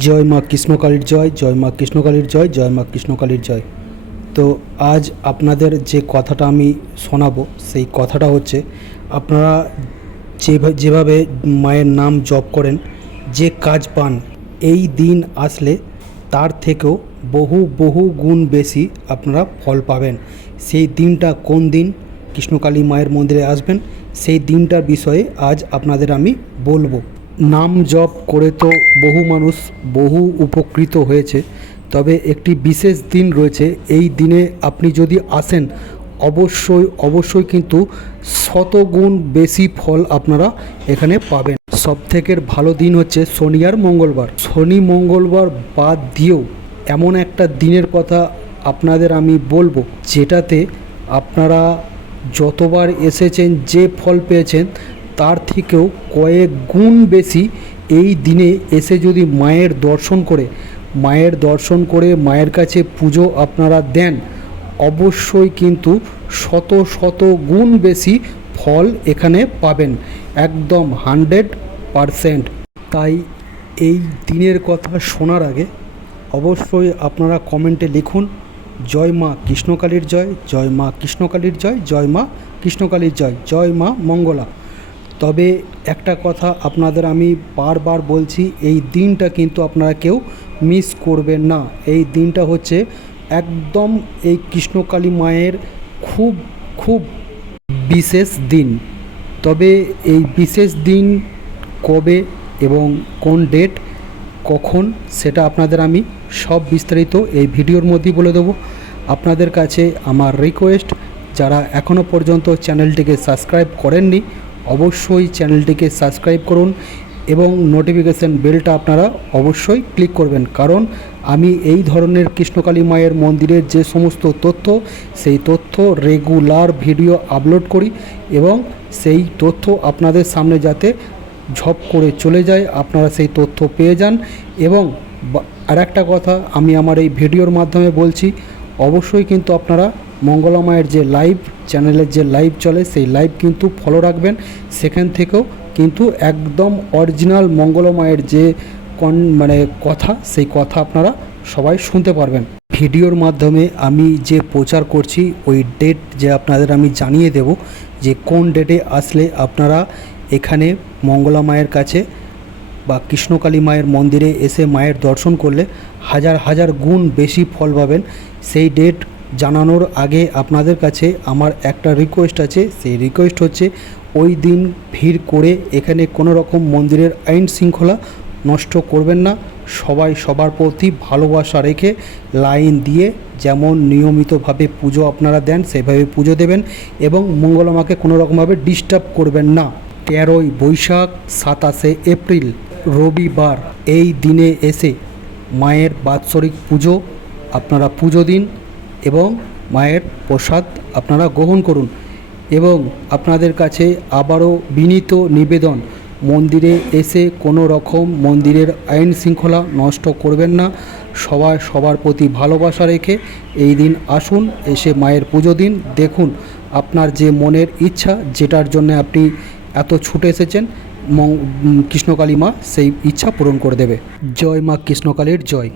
জয় মা কৃষ্ণকালীর জয় জয় মা কৃষ্ণকালীর জয় জয় মা কৃষ্ণকালীর জয়। তো আজ আপনাদের যে কথাটা আমি শোনাবো, সেই কথাটা হচ্ছে আপনারা যেভা- যেভাবে মায়ের নাম জপ করেন, যে কাজ পান, এই দিন আসলে তার থেকেও বহু বহু গুণ বেশি আপনারা ফল পাবেন। সেই দিনটা কোন দিন? কৃষ্ণকালী মায়ের মন্দিরে আসবেন। সেই দিনটার বিষয়ে আজ আপনাদের আমি বলব। নাম জপ করে তো বহু মানুষ বহু উপকৃত হয়েছে, তবে একটি বিশেষ দিন রয়েছে। এই দিনে আপনি যদি আসেন, অবশ্যই অবশ্যই কিন্তু শতগুণ বেশি ফল আপনারা এখানে পাবেন। সবথেকে ভালো দিন হচ্ছে শনি আর মঙ্গলবার। শনি, মঙ্গলবার বাদ দিয়েও এমন একটা দিনের কথা আপনাদের আমি বলব, যেটাতে আপনারা যতবার এসেছেন, যে ফল পেয়েছেন তার থেকেও কয়েক গুণ বেশি এই দিনে এসে যদি মায়ের দর্শন করে, মায়ের দর্শন করে মায়ের কাছে পুজো আপনারা দেন, অবশ্যই কিন্তু শত শত গুণ বেশি ফল এখানে পাবেন, একদম হান্ড্রেড পারসেন্ট। তাই এই দিনের কথা শোনার আগে অবশ্যই আপনারা কমেন্টে লিখুন, জয় মা কৃষ্ণকালীর জয় জয় মা কৃষ্ণকালীর জয় জয় মা কৃষ্ণকালীর জয় জয় মা মঙ্গলা। তবে একটা কথা আপনাদের আমি বারবার বলছি, এই দিনটা কিন্তু আপনারা কেউ মিস করবেন না। এই দিনটা হচ্ছে একদম এই কৃষ্ণকালী মায়ের খুব খুব বিশেষ দিন। তবে এই বিশেষ দিন কবে এবং কোন ডেট কখন, সেটা আপনাদের আমি সব বিস্তারিত এই ভিডিওর মধ্যেই বলে দেবো। আপনাদের কাছে আমার রিকোয়েস্ট যারা এখনও পর্যন্ত চ্যানেলটিকে সাবস্ক্রাইব করেননি অবশ্যই চ্যানেলটিকে সাবস্ক্রাইব করুন এবং নোটিফিকেশান বেলটা আপনারা অবশ্যই ক্লিক করবেন। কারণ আমি এই ধরনের কৃষ্ণকালী মায়ের মন্দিরের যে সমস্ত তথ্য, সেই তথ্য রেগুলার ভিডিও আপলোড করি এবং সেই তথ্য আপনাদের সামনে যাতে ঝপ করে চলে যায়, আপনারা সেই তথ্য পেয়ে যান। এবং আর একটা কথা আমি আমার এই ভিডিওর মাধ্যমে বলছি, অবশ্যই কিন্তু আপনারা মঙ্গলা মায়ের যে লাইভ চ্যানেলের যে লাইভ চলে, সেই লাইভ কিন্তু ফলো রাখবেন। সেখান থেকেও কিন্তু একদম অরিজিনাল মঙ্গলা মায়ের যে কন মানে কথা, সেই কথা আপনারা সবাই শুনতে পারবেন। ভিডিওর মাধ্যমে আমি যে প্রচার করছি, ওই ডেট যে আপনাদের আমি জানিয়ে দেব যে কোন ডেটে আসলে আপনারা এখানে মঙ্গলা মায়ের কাছে বা কৃষ্ণকালী মায়ের মন্দিরে এসে মায়ের দর্শন করলে হাজার হাজার গুণ বেশি ফল পাবেন। সেই ডেট জানানোর আগে আপনাদের কাছে আমার একটা রিকোয়েস্ট আছে। সেই রিকোয়েস্ট হচ্ছে, ওই দিন ভিড় করে এখানে কোনো রকম মন্দিরের আইন শৃঙ্খলা নষ্ট করবেন না। সবাই সবার প্রতি ভালোবাসা রেখে লাইন দিয়ে যেমন নিয়মিতভাবে পুজো আপনারা দেন, সেভাবে পুজো দেবেন এবং মঙ্গলমাকে কোনো রকমভাবে ডিস্টার্ব করবেন না। তেরোই বৈশাখ, সাতাশে এপ্রিল, রবিবার এই দিনে এসে মায়ের বাৎসরিক পুজো, আপনারা পুজো দিন। এবং মায়ের প্রসাদ আপনারা গ্রহণ করুন এবং আপনাদের কাছে আবারও বিনীত নিবেদন, মন্দিরে এসে কোনো রকম মন্দিরের আইন শৃঙ্খলা নষ্ট করবেন না। সবাই সবার প্রতি ভালোবাসা রেখে এই দিন আসুন, এসে মায়ের পুজো দিন। দেখুন, আপনার যে মনের ইচ্ছা, যেটার জন্য আপনি এত ছুটে এসেছেন কৃষ্ণকালী মা সেই ইচ্ছা পূরণ করে দেবে। জয় মা কৃষ্ণকালীর জয়।